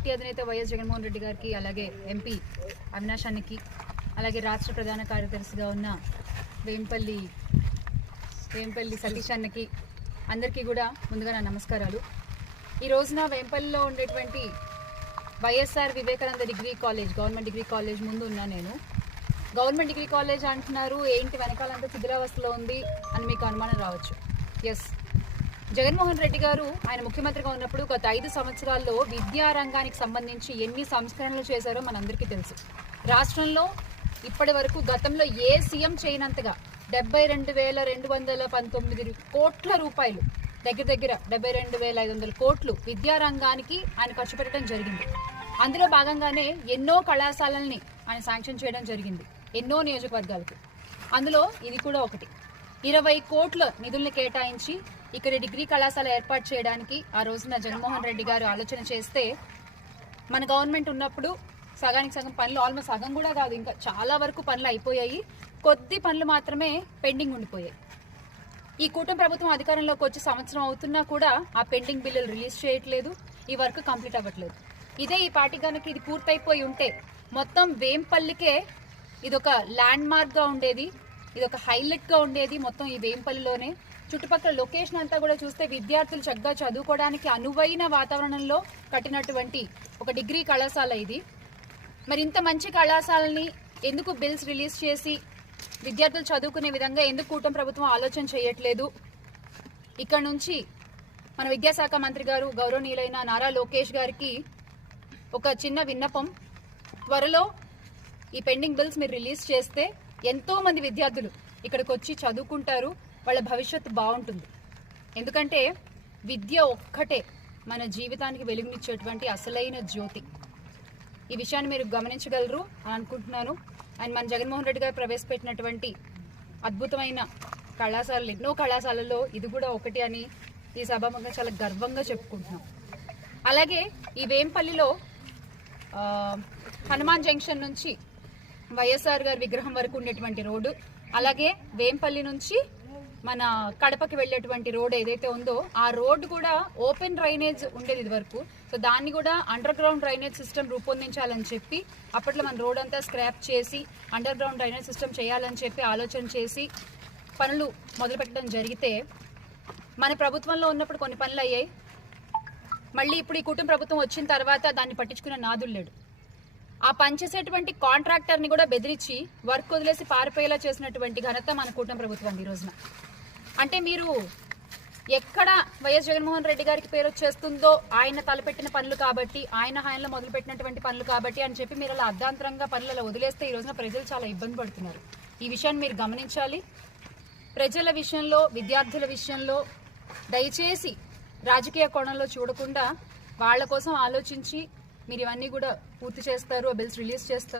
Party అధినేత YS Jaganmohan Reddy గారికి అలాగే ఎంపీ అవినాష్ అన్నకి అలాగే రాష్ట్ర ప్రధాన కార్యదర్శిగా ఉన్న వేంపల్లి వేంపల్లి సతీష్ అన్నకి అందరికీ కూడా ముందుగా నా నమస్కారాలు. ఈ రోజున వేంపల్లిలో ఉండేటువంటి YSR Vivekananda degree college government degree college ముందు ఉన్నా నేను. గవర్నమెంట్ డిగ్రీ కాలేజ్ అంటున్నారు ఏంటి వెనకాలంతా శిథిలావస్థలో ఉంది అని మీకు అనుమానం రావచ్చు. ఎస్ జగన్మోహన్ రెడ్డి గారు ఆయన ముఖ్యమంత్రిగా ఉన్నప్పుడు గత ఐదు సంవత్సరాల్లో విద్యా రంగానికి సంబంధించి ఎన్ని సంస్కరణలు చేశారో మనందరికీ తెలుసు. రాష్ట్రంలో ఇప్పటి వరకు గతంలో ఏ సీఎం చేయనంతగా డెబ్బై రెండు వేల రెండు వందల పంతొమ్మిది కోట్ల రూపాయలు దగ్గర దగ్గర డెబ్బై రెండు వేల ఐదు వందల కోట్లు విద్యా రంగానికి ఆయన ఖర్చు పెట్టడం జరిగింది. అందులో భాగంగానే ఎన్నో కళాశాలల్ని ఆయన శాంక్షన్ చేయడం జరిగింది ఎన్నో నియోజకవర్గాలకు. అందులో ఇది కూడా ఒకటి. ఇరవై కోట్ల నిధుల్ని కేటాయించి ఇక్కడ డిగ్రీ కళాశాల ఏర్పాటు చేయడానికి ఆ రోజున జగన్మోహన్ రెడ్డి గారు ఆలోచన చేస్తే మన గవర్నమెంట్ ఉన్నప్పుడు సగానికి సగం పనులు ఆల్మోస్ట్ సగం కూడా కాదు ఇంకా చాలా వరకు పనులు అయిపోయాయి. కొద్ది పనులు మాత్రమే పెండింగ్ ఉండిపోయాయి. ఈ కూటమి ప్రభుత్వం అధికారంలోకి వచ్చి సంవత్సరం అవుతున్నా కూడా ఆ పెండింగ్ బిల్లులు రిలీజ్ చేయట్లేదు ఈ వర్క్ కంప్లీట్ అవ్వట్లేదు. ఇదే ఈ పార్టీ కనుక ఇది పూర్తయిపోయి ఉంటే మొత్తం వేంపల్లికే ఇదొక ల్యాండ్ మార్క్గా ఉండేది ఇది ఒక హైలైట్గా ఉండేది మొత్తం ఈ వేంపల్లిలోనే. చుట్టుపక్కల లొకేషన్ అంతా కూడా చూస్తే విద్యార్థులు చక్కగా చదువుకోవడానికి అనువైన వాతావరణంలో కట్టినటువంటి ఒక డిగ్రీ కళాశాల ఇది. మరి ఇంత మంచి కళాశాలని ఎందుకు బిల్స్ రిలీజ్ చేసి విద్యార్థులు చదువుకునే విధంగా ఎందుకు కూటమి ప్రభుత్వం ఆలోచన చేయట్లేదు? ఇక్కడ నుంచి మన విద్యాశాఖ మంత్రి గారు గౌరవనీయులైన నారా లోకేష్ గారికి ఒక చిన్న విన్నపం. త్వరలో ఈ పెండింగ్ బిల్స్ మీరు రిలీజ్ చేస్తే ఎంతో మంది విద్యార్థులు ఇక్కడికి వచ్చి చదువుకుంటారు. వాళ్ళ భవిష్యత్తు బాగుంటుంది. ఎందుకంటే విద్య ఒక్కటే మన జీవితానికి వెలుగునిచ్చేటువంటి అసలైన జ్యోతి. ఈ విషయాన్ని మీరు గమనించగలరు అని అనుకుంటున్నాను. అండ్ మన జగన్మోహన్ రెడ్డి గారు ప్రవేశపెట్టినటువంటి అద్భుతమైన కళాశాలలు ఎన్నో కళాశాలల్లో ఇది కూడా ఒకటి అని ఈ సభాముఖంగా చాలా గర్వంగా చెప్పుకుంటున్నాం. అలాగే ఈ వేంపల్లిలో హనుమాన్ జంక్షన్ నుంచి వైఎస్ఆర్ గారి విగ్రహం వరకు ఉండేటువంటి రోడ్డు అలాగే వేంపల్లి నుంచి మన కడపకి వెళ్ళేటువంటి రోడ్ ఏదైతే ఉందో ఆ రోడ్డు కూడా ఓపెన్ డ్రైనేజ్ ఉండేది ఇది వరకు సో దాన్ని కూడా అండర్ గ్రౌండ్ డ్రైనేజ్ సిస్టమ్ రూపొందించాలని చెప్పి అప్పట్లో మన రోడ్ అంతా స్క్రాప్ చేసి అండర్ గ్రౌండ్ డ్రైనేజ్ సిస్టమ్ చేయాలని చెప్పి ఆలోచన చేసి పనులు మొదలుపెట్టడం జరిగితే మన ప్రభుత్వంలో ఉన్నప్పుడు కొన్ని పనులు అయ్యాయి. మళ్ళీ ఇప్పుడు ఈ కుటుంబ ప్రభుత్వం వచ్చిన తర్వాత దాన్ని పట్టించుకున్న నాదులు లేడు. ఆ పనిచేసేటువంటి కాంట్రాక్టర్ని కూడా బెదిరించి వర్క్ వదిలేసి పారిపోయేలా చేసినటువంటి ఘనత మన కూటమి ప్రభుత్వం ఈ రోజున. అంటే మీరు ఎక్కడ వైఎస్ జగన్మోహన్ రెడ్డి గారికి పేరు వచ్చేస్తుందో ఆయన తలపెట్టిన పనులు కాబట్టి ఆయన హాయంలో మొదలుపెట్టినటువంటి పనులు కాబట్టి అని చెప్పి మీరు అలా అర్ధాంతరంగా పనులు అలా వదిలేస్తే ఈ రోజున ప్రజలు చాలా ఇబ్బంది పడుతున్నారు. ఈ విషయాన్ని మీరు గమనించాలి. ప్రజల విషయంలో విద్యార్థుల విషయంలో దయచేసి రాజకీయ కోణంలో చూడకుండా వాళ్ళ కోసం ఆలోచించి మీరు ఇవన్నీ కూడా పూర్తి చేస్తారు బిల్స్ రిలీజ్ చేస్తారు.